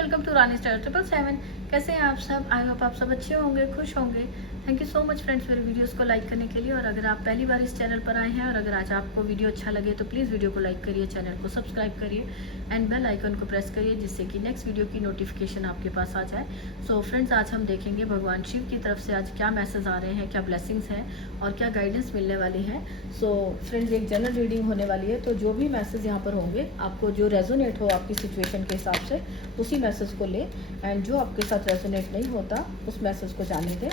Welcome to Rani star 777। कैसे हैं आप सब? आई होप आप सब अच्छे होंगे, खुश होंगे। Thank you so much friends मेरे वीडियोस को लाइक करने के लिए। और अगर आप पहली बार इस चैनल पर आए हैं और अगर आज आपको वीडियो अच्छा लगे तो प्लीज़ वीडियो को लाइक करिए, चैनल को सब्सक्राइब करिए एंड बेल आइकन को प्रेस करिए जिससे कि नेक्स्ट वीडियो की नोटिफिकेशन आपके पास आ जाए। सो फ्रेंड्स, आज हम देखेंगे भगवान शिव की तरफ से आज क्या मैसेज आ रहे हैं, क्या ब्लेसिंग्स हैं और क्या गाइडेंस मिलने वाली है। सो फ्रेंड्स, एक जनरल रीडिंग होने वाली है, तो जो भी मैसेज यहाँ पर होंगे आपको जो रेजोनेट हो आपकी सिचुएशन के हिसाब से उसी मैसेज को ले, एंड जो आपके साथ रेजोनेट नहीं होता उस मैसेज को जाने दें।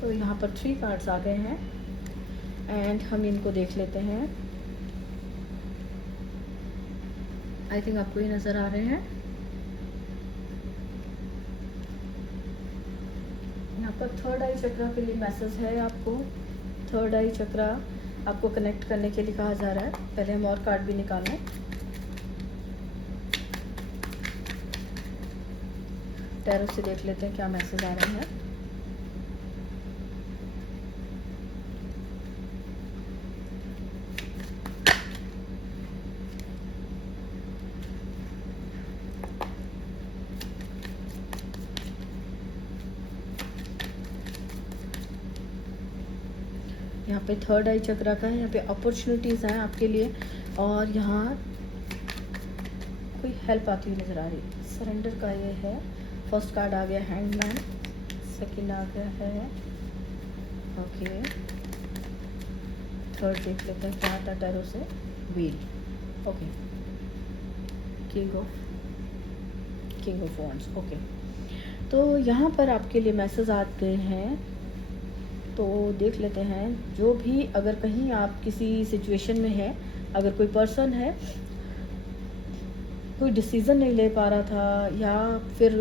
तो यहाँ पर 3 कार्ड्स आ गए हैं एंड हम इनको देख लेते हैं। आई थिंक आपको ये नज़र आ रहे हैं। यहाँ पर थर्ड आई चक्रा के लिए मैसेज है आपको। थर्ड आई चक्रा आपको कनेक्ट करने के लिए कहा जा रहा है। पहले हम और कार्ड भी निकालें। टैरो से देख लेते हैं क्या मैसेज आ रहे हैं। यहाँ पे थर्ड आई चक्रा का है, यहाँ पे अपॉर्चुनिटीज़ हैं आपके लिए और यहाँ कोई हेल्प आती हुई नज़र आ रही है। सरेंडर का ये है। फर्स्ट कार्ड आ गया हैंगमैन, सेकंड आ गया है ओके, थर्ड देख लेते हैं क्या आता है टैरो से। Wheel, okay, king of wands, okay. तो यहाँ पर आपके लिए मैसेज आते हैं, तो देख लेते हैं। जो भी अगर कहीं आप किसी सिचुएशन में हैं, अगर कोई पर्सन है कोई डिसीज़न नहीं ले पा रहा था या फिर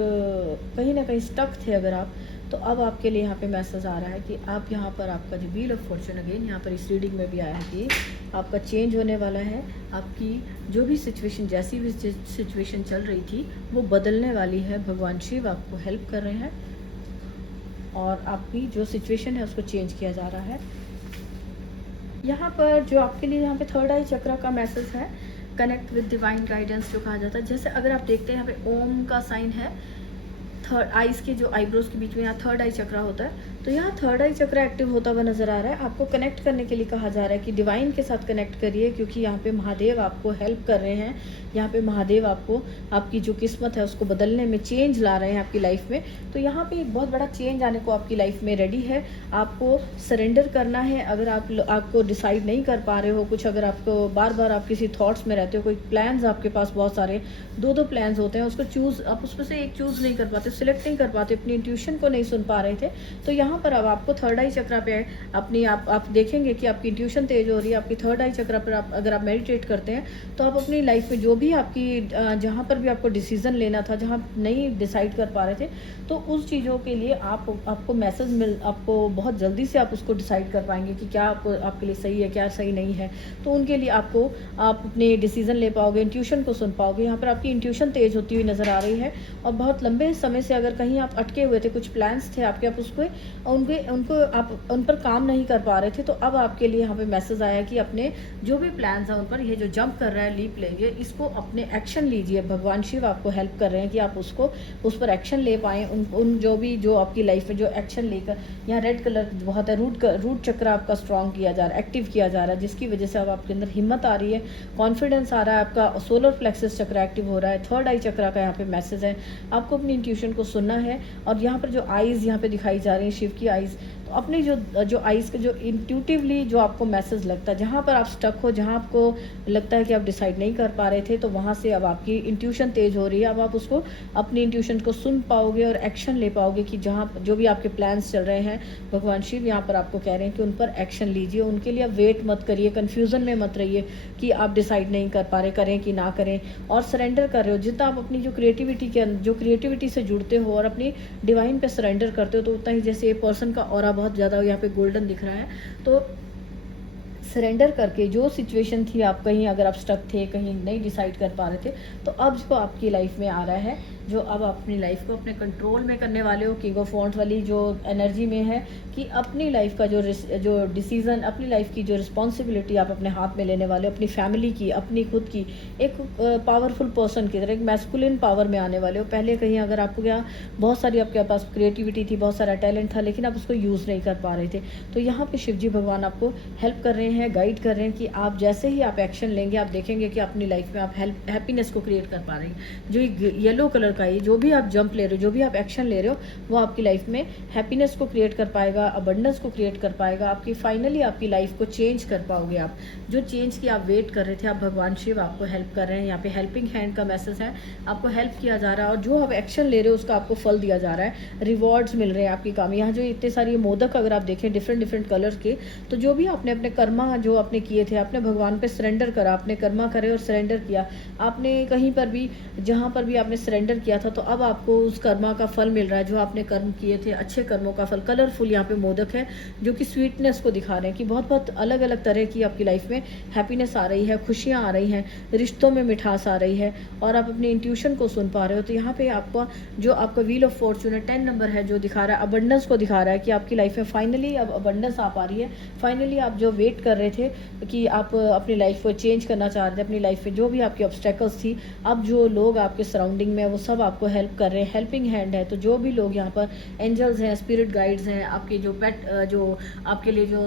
कहीं ना कहीं स्टक थे अगर आप, तो अब आपके लिए यहाँ पे मैसेज आ रहा है कि आप यहाँ पर आपका जो व्हील ऑफ फॉर्चून, अगेन यहाँ पर इस रीडिंग में भी आया है कि आपका चेंज होने वाला है। आपकी जो भी सिचुएशन, जैसी भी सिचुएशन चल रही थी वो बदलने वाली है। भगवान शिव आपको हेल्प कर रहे हैं और आपकी जो सिचुएशन है उसको चेंज किया जा रहा है। यहाँ पर जो आपके लिए यहाँ पे थर्ड आई चक्रा का मैसेज है, कनेक्ट विद डिवाइन गाइडेंस जो कहा जाता है। जैसे अगर आप देखते हैं यहाँ पे ओम का साइन है, थर्ड आईज के जो आईब्रोज के बीच में यहाँ थर्ड आई चक्रा होता है, तो यहाँ थर्ड आई चक्रा एक्टिव होता हुआ नजर आ रहा है। आपको कनेक्ट करने के लिए कहा जा रहा है कि डिवाइन के साथ कनेक्ट करिए, क्योंकि यहाँ पे महादेव आपको हेल्प कर रहे हैं। यहाँ पे महादेव आपको आपकी जो किस्मत है उसको बदलने में, चेंज ला रहे हैं आपकी लाइफ में। तो यहाँ पे एक बहुत बड़ा चेंज आने को आपकी लाइफ में रेडी है। आपको सरेंडर करना है। अगर आपको डिसाइड नहीं कर पा रहे हो कुछ, अगर आपको बार बार आप किसी थॉट्स में रहते हो, कोई प्लान्स आपके पास बहुत सारे, दो प्लान्स होते हैं, उसको चूज़ आप उसमें से एक चूज़ नहीं कर पाते, सिलेक्ट नहीं कर पाते, अपनी इंट्यूशन को नहीं सुन पा रहे थे, तो यहाँ पर अब आपको थर्ड आई चक्रा पे अपनी आप देखेंगे कि आपकी इंट्यूशन तेज हो रही है। आपकी थर्ड आई चक्रा पर अगर आप मेडिटेट करते हैं तो आप अपनी लाइफ में जो भी आपकी जहाँ पर भी आपको डिसीजन लेना था, जहाँ नहीं डिसाइड कर पा रहे थे, तो उस चीज़ों के लिए आपको मैसेज आपको बहुत जल्दी से आप उसको डिसाइड कर पाएंगे कि क्या आपके लिए सही है, क्या सही नहीं है। तो उनके लिए आप अपने डिसीजन ले पाओगे, इंट्यूशन को सुन पाओगे। यहाँ पर आपकी इंट्यूशन तेज होती हुई नज़र आ रही है और बहुत लंबे समय से अगर कहीं आप अटके हुए थे, कुछ प्लान्स थे आपके, आप उनको आप उन पर काम नहीं कर पा रहे थे, तो अब आपके लिए यहाँ पे मैसेज आया कि अपने जो भी प्लान्स हैं उन पर, ये जो जंप कर रहा है, लीप लेंगे, इसको अपने एक्शन लीजिए। भगवान शिव आपको हेल्प कर रहे हैं कि आप उस पर एक्शन ले पाएँ। उन जो आपकी लाइफ में जो एक्शन लेकर, यहाँ रेड कलर बहुत है, रूट चक्र आपका स्ट्रॉन्ग किया जा रहा है, एक्टिव किया जा रहा है, जिसकी वजह से अब आपके अंदर हिम्मत आ रही है, कॉन्फिडेंस आ रहा है, आपका सोलर प्लेक्सस चक्र एक्टिव हो रहा है। थर्ड आई चक्रा का यहाँ पे मैसेज है, आपको अपनी इंट्यूशन को सुनना है। और यहाँ पर जो आईज यहाँ पे दिखाई जा रही है, शिव की आईज, तो अपनी जो आईज के जो इंट्यूटिवली जो आपको मैसेज लगता है, जहाँ पर आप स्टक हो, जहाँ आपको लगता है कि आप डिसाइड नहीं कर पा रहे थे, तो वहाँ से अब आपकी इंट्यूशन तेज हो रही है। अब आप उसको अपनी इंट्यूशन को सुन पाओगे और एक्शन ले पाओगे कि जहाँ जो भी आपके प्लान्स चल रहे हैं, भगवान शिव यहाँ पर आपको कह रहे हैं कि उन पर एक्शन लीजिए। उनके लिए वेट मत करिए, कन्फ्यूज़न में मत रहिए कि आप डिसाइड नहीं कर पा रहे, करें कि ना करें, और सरेंडर कर रहे हो। जितना आप अपनी जो क्रिएटिविटी से जुड़ते हो और अपनी डिवाइन पे सरेंडर करते हो, तो उतना ही, जैसे पर्सन का ऑरा बहुत ज़्यादा यहाँ पे गोल्डन दिख रहा है, तो सरेंडर करके जो सिचुएशन थी, आप कहीं अगर आप स्टक थे, कहीं नहीं डिसाइड कर पा रहे थे, तो अब जो आपकी लाइफ में आ रहा है, जो अब आप अपनी लाइफ को अपने कंट्रोल में करने वाले हो, किंग ऑफ वॉन्ड्स वाली जो एनर्जी में है कि अपनी लाइफ का जो डिसीज़न, अपनी लाइफ की जो रिस्पॉन्सिबिलिटी आप अपने हाथ में लेने वाले हो, अपनी फैमिली की, अपनी खुद की, एक पावरफुल पर्सन की तरह, एक मैस्कुलिन पावर में आने वाले हो। पहले कहीं अगर आपको क्या बहुत सारी आपके पास क्रिएटिविटी थी, बहुत सारा टैलेंट था, लेकिन आप उसको यूज़ नहीं कर पा रहे थे, तो यहाँ पे शिवजी भगवान आपको हेल्प कर रहे हैं, गाइड कर रहे हैं कि आप जैसे ही आप एक्शन लेंगे, आप देखेंगे कि अपनी लाइफ में आप हैप्पीनेस को क्रिएट कर पा रहे हैं। जो येलो कलर का ये जो भी आप जंप ले रहे हो, जो भी आप एक्शन ले रहे हो, वो आपकी लाइफ में हैप्पीनेस को क्रिएट कर पाएगा, अबंडेंस को क्रिएट कर पाएगा। आपकी फाइनली आपकी लाइफ को चेंज कर पाओगे। आप जो चेंज की आप वेट कर रहे थे, आप भगवान शिव आपको हेल्प कर रहे हैं। यहाँ पे हेल्पिंग हैंड का मैसेज है, आपको हेल्प किया जा रहा है, और जो आप एक्शन ले रहे हो उसका आपको फल दिया जा रहा है, रिवॉर्ड्स मिल रहे हैं आपकी काम। यहाँ जो इतने सारी मोदक अगर आप देखें डिफरेंट कलर के, तो जो भी आपने अपने कर्मा जो आपने किए थे, आपने भगवान पे सरेंडर करा, आपने कर्मा करे और सरेंडर किया, आपने कहीं पर भी जहाँ पर भी आपने सरेंडर किया था, तो अब आपको उस कर्मा का फल मिल रहा है। जो आपने कर्म किए थे, अच्छे कर्मों का फल। कलरफुल यहाँ पे मोदक है जो कि स्वीटनेस को दिखा रहे हैं कि बहुत अलग अलग तरह की आपकी लाइफ में हैप्पीनेस आ रही है, खुशियाँ आ रही हैं, रिश्तों में मिठास आ रही है, और आप अपनी इंट्यूशन को सुन पा रहे हो। तो यहाँ पे आपका जो आपका व्हील ऑफ फॉर्चून है, 10 नंबर है, जो दिखा रहा है अबंडेंस को दिखा रहा है कि आपकी लाइफ में फाइनली अब अबंडेंस आ पा रही है। फाइनली आप जो वेट कर रहे थे कि आप अपनी लाइफ को चेंज करना चाह रहे थे, अपनी लाइफ में जो भी आपकी ऑब्स्टेकल्स थी, अब जो लोग आपके सराउंडिंग में वो सब आपको हेल्प कर रहे हैं, हेल्पिंग हैंड है। तो जो भी लोग यहाँ पर एंजल्स हैं, स्पिरिट गाइड्स हैं, आपके जो पेट जो आपके लिए जो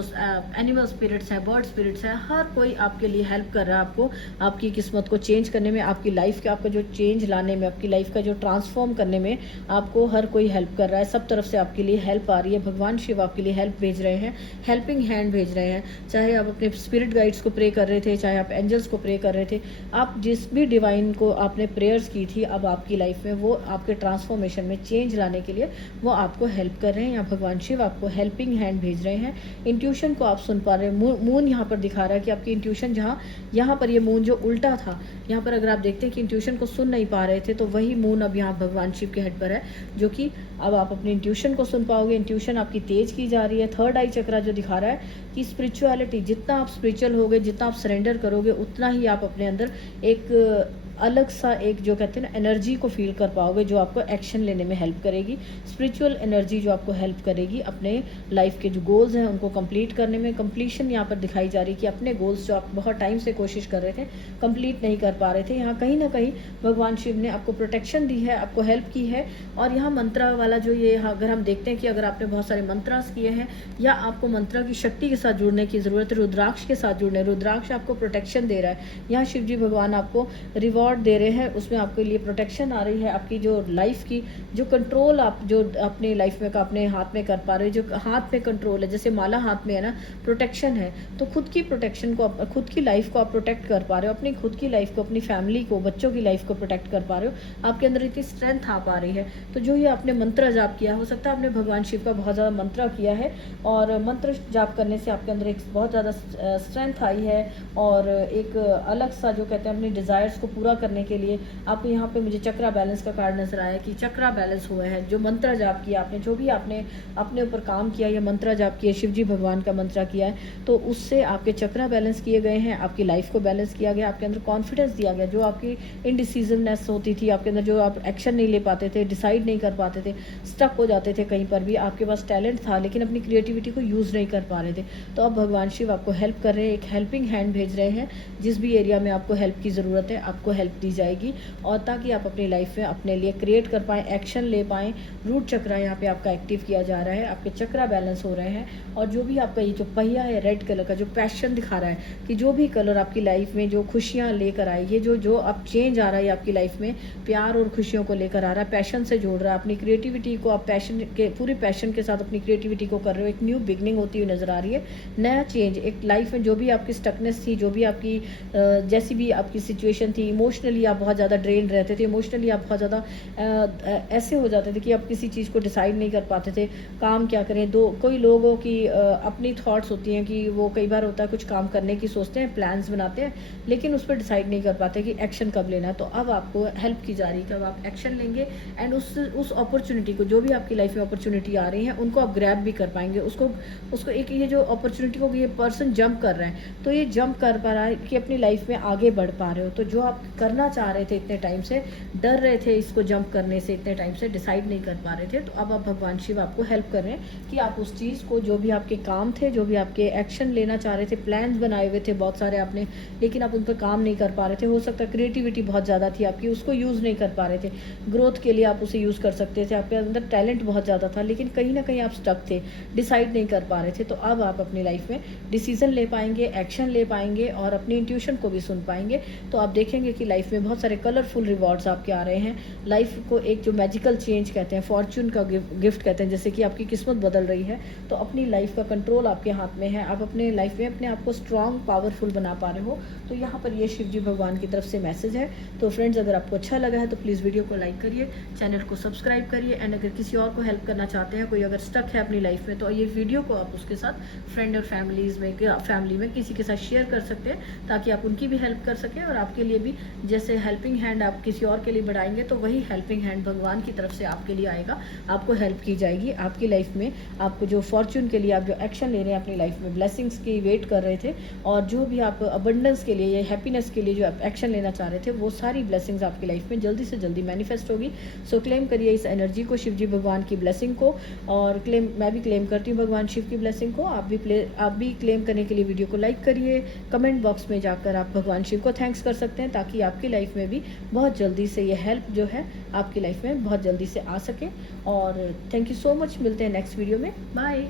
एनिमल स्पिरिट्स हैं, बर्ड स्पिरिट्स हैं, हर कोई आपके लिए हेल्प कर रहा है, आपको आपकी किस्मत को चेंज करने में, आपकी लाइफ के आपका जो चेंज लाने में, आपकी लाइफ का जो ट्रांसफॉर्म करने में आपको हर कोई हेल्प कर रहा है। सब तरफ से आपके लिए हेल्प आ रही है। भगवान शिव आपके लिए हेल्प भेज रहे हैं, हेल्पिंग हैंड भेज रहे हैं। चाहे आप अपने स्पिरिट गाइड्स को प्रे कर रहे थे, चाहे आप एंजल्स को प्रे कर रहे थे, आप जिस भी डिवाइन को आपने प्रेयर्स की थी, अब आपकी लाइफ में वो आपके ट्रांसफॉर्मेशन में चेंज लाने के लिए वो आपको हेल्प कर रहे हैं। यहाँ भगवान शिव आपको हेल्पिंग हैंड भेज रहे हैं। इंट्यूशन को आप सुन पा रहे हैं। मून यहाँ पर दिखा रहा है कि आपकी इंट्यूशन जहाँ यहाँ पर ये मून जो उल्टा था, यहाँ पर अगर आप देखते हैं कि इंट्यूशन को सुन नहीं पा रहे थे, तो वही मून अब यहाँ भगवान शिव के हेड पर है, जो कि अब आप अपनी इंट्यूशन को सुन पाओगे। इंट्यूशन आपकी तेज की जा रही है। थर्ड आई चक्रा जो दिखा रहा है कि स्पिरिचुअलिटी, जितना आप स्पिरिचुअल होगे, जितना आप सरेंडर करोगे, उतना ही आप अपने अंदर एक अलग सा एक जो कहते हैं ना एनर्जी को फील कर पाओगे, जो आपको एक्शन लेने में हेल्प करेगी। स्पिरिचुअल एनर्जी जो आपको हेल्प करेगी अपने लाइफ के जो गोल्स हैं उनको कंप्लीट करने में। कंप्लीशन यहाँ पर दिखाई जा रही है कि अपने गोल्स जो आप बहुत टाइम से कोशिश कर रहे थे, कंप्लीट नहीं कर पा रहे थे, यहाँ कहीं ना कहीं भगवान शिव ने आपको प्रोटेक्शन दी है, आपको हेल्प की है। और यहाँ मंत्रा वाला जो ये अगर हम देखते हैं कि अगर आपने बहुत सारे मंत्रास किए हैं, या आपको मंत्रा की शक्ति के साथ जुड़ने की ज़रूरत है, रुद्राक्ष के साथ जुड़ने, रुद्राक्ष आपको प्रोटेक्शन दे रहा है। यहाँ शिव जी भगवान आपको रिवॉर्ड दे रहे हैं, उसमें आपके लिए प्रोटेक्शन आ रही है। आपकी जो लाइफ की जो कंट्रोल आप जो अपनी लाइफ में का अपने हाथ में कर पा रहे हो, जो हाथ में कंट्रोल है, जैसे माला हाथ में है ना, प्रोटेक्शन है, तो खुद की प्रोटेक्शन को, खुद की लाइफ को आप प्रोटेक्ट कर पा रहे हो, अपनी खुद की लाइफ को, अपनी फैमिली को, बच्चों की लाइफ को प्रोटेक्ट कर पा रहे हो। आपके अंदर इतनी स्ट्रेंथ आ पा रही है। तो जो ये आपने मंत्र जाप किया, हो सकता है आपने भगवान शिव का बहुत ज़्यादा मंत्र किया है, और मंत्र जाप करने से आपके अंदर एक बहुत ज़्यादा स्ट्रेंथ आई है, और एक अलग सा जो कहते हैं अपनी डिज़ायर्स को पूरा करने के लिए आपको यहाँ पे मुझे चक्रा बैलेंस का कार्ड नजर आया कि चक्रा बैलेंस हुआ है। जो मंत्र जाप किया आपने, जो भी आपने अपने ऊपर काम किया, या मंत्र जाप किया, शिव जी भगवान का मंत्र किया है, तो उससे आपके चक्रा बैलेंस किए गए हैं, आपकी लाइफ को बैलेंस किया गया, आपके अंदर कॉन्फिडेंस दिया गया। जो आपकी इनडिसीजननेस होती थी आपके अंदर, जो आप एक्शन नहीं ले पाते थे, डिसाइड नहीं कर पाते थे, स्टक हो जाते थे कहीं पर भी, आपके पास टैलेंट था लेकिन अपनी क्रिएटिविटी को यूज़ नहीं कर पा रहे थे, तो अब भगवान शिव आपको हेल्प कर रहे हैं, एक हेल्पिंग हैंड भेज रहे हैं। जिस भी एरिया में आपको हेल्प की ज़रूरत है, आपको हेल्प दी जाएगी, और ताकि आप अपनी लाइफ में अपने लिए क्रिएट कर पाएँ, एक्शन ले पाएँ। रूट चक्रा यहाँ पे आपका एक्टिव किया जा रहा है, आपके चक्रा बैलेंस हो रहे हैं। और जो भी आपका ये जो पहिया है रेड कलर का, जो पैशन दिखा रहा है कि जो भी कलर आपकी लाइफ में जो खुशियाँ लेकर आए, ये जो अब चेंज आ रहा है आपकी लाइफ में, प्यार और खुशियों को लेकर आ रहा है, पैशन से जोड़ रहा है। अपनी क्रिएटिविटी को आप पैशन के, पूरी पैशन के साथ अपनी क्रिएटिविटी को कर रहे हो। एक न्यू बिगनिंग होती हुई नज़र आ रही है, नया चेंज। एक लाइफ में जो भी आपकी स्टकनेस थी, जो भी आपकी जैसी भी आपकी सिचुएशन थी, इमोशन इमोशनली आप बहुत ज़्यादा ड्रेन रहते थे, इमोशनली आप बहुत ज़्यादा ऐसे हो जाते थे कि आप किसी चीज़ को डिसाइड नहीं कर पाते थे, काम क्या करें। दो कोई लोगों की अपनी थॉट्स होती हैं कि वो कई बार होता है कुछ काम करने की सोचते हैं, प्लान्स बनाते हैं, लेकिन उस पर डिसाइड नहीं कर पाते कि एक्शन कब लेना है। तो अब आपको हेल्प की जा रही है कि अब आप एक्शन लेंगे एंड उस अपॉर्चुनिटी को, जो भी आपकी लाइफ में अपॉर्चुनिटी आ रही है, उनको आप ग्रैब भी कर पाएंगे। उसको एक ये जो अपॉर्चुनिटी को ये पर्सन जंप कर रहा है, तो ये जंप कर पा रहा है कि अपनी लाइफ में आगे बढ़ पा रहे हो। तो जो आप करना चाह रहे थे इतने टाइम से, डर रहे थे इसको जंप करने से, इतने टाइम से डिसाइड नहीं कर पा रहे थे, तो अब आप भगवान शिव आपको हेल्प कर रहे हैं कि आप उस चीज़ को, जो भी आपके काम थे, जो भी आपके एक्शन लेना चाह रहे थे, प्लान्स बनाए हुए थे बहुत सारे आपने, लेकिन आप उन पर काम नहीं कर पा रहे थे। हो सकता है क्रिएटिविटी बहुत ज़्यादा थी आपकी, उसको यूज़ नहीं कर पा रहे थे, ग्रोथ के लिए आप उसे यूज़ कर सकते थे, आपके अंदर टैलेंट बहुत ज़्यादा था, लेकिन कहीं ना कहीं आप स्टक थे, डिसाइड नहीं कर पा रहे थे। तो अब आप अपनी लाइफ में डिसीजन ले पाएंगे, एक्शन ले पाएंगे और अपनी इंट्यूशन को भी सुन पाएंगे। तो आप देखेंगे कि लाइफ में बहुत सारे कलरफुल रिवॉर्ड्स आपके आ रहे हैं। लाइफ को एक जो मैजिकल चेंज कहते हैं, फॉर्चून का गिफ्ट कहते हैं, जैसे कि आपकी किस्मत बदल रही है। तो अपनी लाइफ का कंट्रोल आपके हाथ में है, आप अपने लाइफ में अपने आप को स्ट्रॉन्ग, पावरफुल बना पा रहे हो। तो यहाँ पर ये शिव जी भगवान की तरफ से मैसेज है। तो फ्रेंड्स, अगर आपको अच्छा लगा है तो प्लीज़ वीडियो को लाइक करिए, चैनल को सब्सक्राइब करिए एंड अगर किसी और को हेल्प करना चाहते हैं, कोई अगर स्टक है अपनी लाइफ में, तो ये वीडियो को आप उसके साथ फ्रेंड और फैमिली में किसी के साथ शेयर कर सकते हैं, ताकि आप उनकी भी हेल्प कर सकें और आपके लिए भी जैसे हेल्पिंग हैंड आप किसी और के लिए बढ़ाएंगे, तो वही हेल्पिंग हैंड भगवान की तरफ से आपके लिए आएगा, आपको हेल्प की जाएगी आपकी लाइफ में। आपको जो फॉर्चून के लिए आप जो एक्शन ले रहे हैं अपनी लाइफ में, ब्लेसिंग्स की वेट कर रहे थे, और जो भी आप अबंडेंस के लिए या हैप्पीनेस के लिए जो आप एक्शन लेना चाह रहे थे, वो सारी ब्लेसिंग्स आपकी लाइफ में जल्दी से जल्दी मैनिफेस्ट होगी। सो क्लेम करिए इस एनर्जी को, शिव जी भगवान की ब्लेसिंग को, और मैं भी क्लेम करती हूँ भगवान शिव की ब्लेसिंग को। आप भी क्लेम करने के लिए वीडियो को लाइक करिए, कमेंट बॉक्स में जाकर आप भगवान शिव को थैंक्स कर सकते हैं, ताकि आपकी लाइफ में भी बहुत जल्दी से ये हेल्प जो है आपकी लाइफ में बहुत जल्दी से आ सके। और थैंक यू सो मच, मिलते हैं नेक्स्ट वीडियो में, बाय।